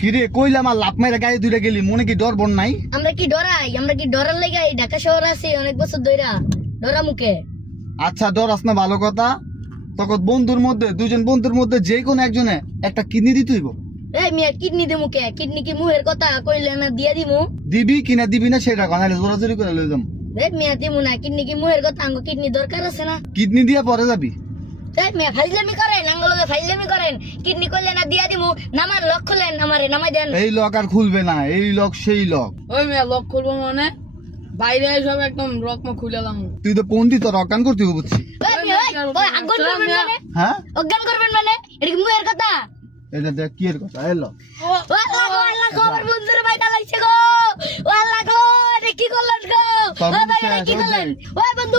কিরে কইলাম আর লাভ মাইরা গায়ে দুইটা গেলি মনে কি ডর বন নাই? আমরা কি ডরাই? আমরা কি ডরার লাগা এই ঢাকা শহর আছি অনেক বছর ধইরা ডরা মুখে? আচ্ছা ডরাস না ভালো কথা, তখন বন্ধুর মধ্যে দুজন বন্ধুর মধ্যে যে কোনো একজনে একটা কিডনি দিতে হইব। এই মিয়া কিডনি দে মুখে, কিডনি কি মুহের কথা কইলে না দিয়া দিমু? দিবি কিনা দিবি না সেটা কথা, নাহলে জোরাজোরি করে লই যাম। এই মিয়া দিমু না, কিডনি কি মুহের কথা? আঙ্গো কিডনি দরকার আছে না? কিডনি দিয়া পরে যাবি। এই মিয়া ফাইজলামি করেন, আঙ্গো লগে ফাইজলামি করেন। কিডনি কইলে না দিয়া দিমু, নামার লক খুলেন, আমারে নামাই দেন। এই লক আর খুলবে না, এই লক সেই লক। ওই মেয়ে লক খুলবো মানে বাইরে সব একদম রকম খুলেলাম। তুই তো পন্ডিত, তোর অজ্ঞান করতে হবে বুঝছি। ওই মিয়া ওই আগুন করবেন মানে? হ্যাঁ অজ্ঞান করবেন মানে? এটা কি মুহের কথা? এটা দেখ কি এর কথা এলো। ও আল্লাহ গো আমার বন্ধুরে বাইটা লাগছে গো। ও আল্লাহ গো, এটা কি করলেন গো? তোর ও বন্ধু ভাই শেষ, কি ওই করলেন? দেখ। ওই বন্ধু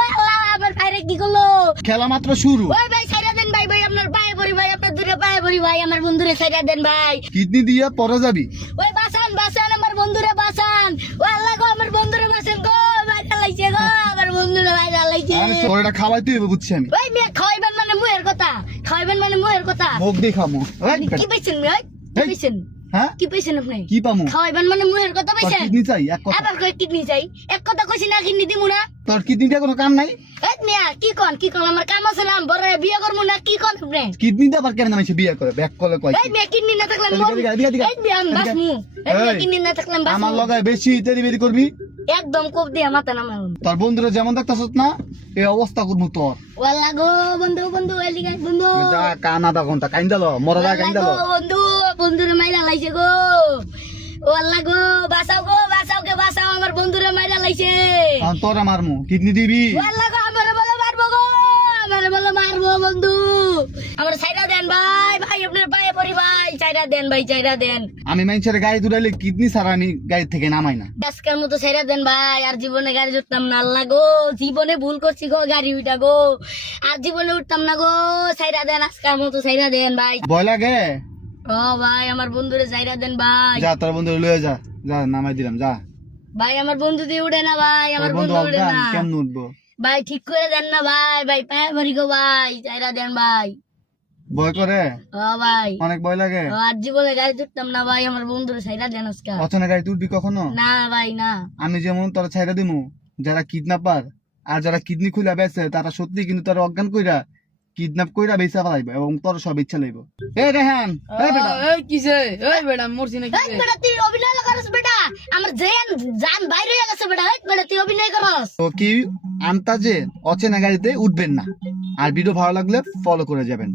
ওই আল্লাহ আমার ভাইরে কি করলো? খেলা মাত্র শুরু। ওই ভাই ছাইড়া দেন ভাই, ভাই আপনার পায়ে পড়ি ভাই, আপনার দূরে পায়ে পড়ি ভাই, আমার বন্ধুরে ছাইড়া দেন ভাই। কিডনি দিয়া পরে যাবি। ওই বাঁচান বাঁচান আমার বন্ধুরে বাঁচান। ও আল্লাহ গো আমার বন্ধুরে বাঁচান গো, বাইটা লাগছে গো আমার বন্ধুরে বাইটা লাগছে। আরে তোর এটা খাওয়াইতে হবে বুঝছি আমি। ওই মিয়া খাওয়াইবেন মানে মুহের কথা, খাওয়াইবেন মানে মুহের কথা। মুখ দিয়ে খামো। এই কি পাইছেন মিয়া? কি এই। পাইছেন? হ্যাঁ কি পাইছেন আপনি? কি পামু? খাওয়াইবেন মানে মুহের কথা তোর পাইছেন? কিডনি চাই এক কথা। আবার কই কিডনি চাই? এক কথা কইছি না কিডনি দিমু না? তোর কিডনিটা কোনো কাম নাই? এই মিয়া কি কোন আমার কাম আছে না, বড় বিয়ে করবো না, কি কোন আপনি? কিডনি দিয়ে আবার কেন নামাইছে বিয়ে করে ব্যাক কলে কয়? এই মিয়া কিডনি না থাকলে এদিকে, এদিকে, এদিকে, এদিকে। এই মিয়া আমি বাসমু। এই মিয়া এই, কিডনি না থাকলে আমি আমার বাসমু। লগায় বেশি তেরি বেরি করবি। একদম কোপ দিয়া মাথা নামাও। তোর বন্ধুরা যেমন দেখতাছস না এই অবস্থা করবো তোর। ওয়াল্লা গো বন্ধু বন্ধু এলিগাই বন্ধু। যা কানা দা ঘন্টা কাইন্দালো মরা দা ওয়াল্লা কাইন্দালো। গো বন্ধু, বন্ধুরে মাইরা লাইছে গো। ওয়াল্লা গো বাঁচাও কে বাঁচাও, আমার বন্ধুরে মাইরা লাইছে। তোর মারমু কিডনি দিবি। ওয়াল্লা গো আমারে বলো মারবো গো, আমারে বলো মারবো বন্ধু। আমার ছাইরা দেন ভাই, ভাই আপনার পায়ে পড়ি ভাই, ছাইরা দেন ভাই, ছাইরা দেন। আমি মানুষের গাড়ি দুটাইলে কিডনি ছাড়া আমি গাড়ি থেকে নামাই না। আজকের মতো ছাইরা দেন ভাই, আর জীবনে গাড়ি উঠতাম না। আল্লাহ গো জীবনে ভুল করছি গো, গাড়ি উঠা গো, আর জীবনে উঠতাম না গো। ছাইরা দেন, আজকের মতো ছাইরা দেন ভাই। ভয় লাগে? ও ভাই আমার বন্ধুরে ছাইরা দেন ভাই। যা তোর বন্ধু লয়ে যা, যা নামাই দিলাম যা। ভাই আমার বন্ধু দিয়ে উঠে না ভাই, আমার তোর বন্ধু বন্ধু উঠে অজ্ঞান না কেমন উঠবো? ভাই, ঠিক করে দেন না ভাই, ভাই পায়ে ভরি গো ভাই, ছাইরা দেন ভাই। ভয় করে? ও ভাই অনেক ভয় লাগে? ও, আর জীবনে গাড়ি উঠতাম না ভাই, আমার বন্ধুরে ছাইরা দেন আজকে। অচেনা গাড়ি তুলবি কখনো? না ভাই না। আমি যেমন তোর ছাইরা দিমু, যারা কিডন্যাপার আর যারা কিডনি খুলে বেচে তারা সত্যি কিন্তু তারা অজ্ঞান কইরা কিডন্যাপ কইরা বেচা ফেলাইবে এবং তোর সব ইচ্ছা লইব। এ রেহান, এই বেটা এই কিসে এই বেটা মরছি না এই কিসে? বেটা তুই অভিনয় করছ বেটা, আমার জান বাইরে হয়ে গেছে বেটা। এই বেটা তুই অভিনয় করছ। তো কি আন্তাজে অচেনা গাড়িতে উঠবেন না। আর ভিডিও ভালো লাগলে ফলো করে যাবেন।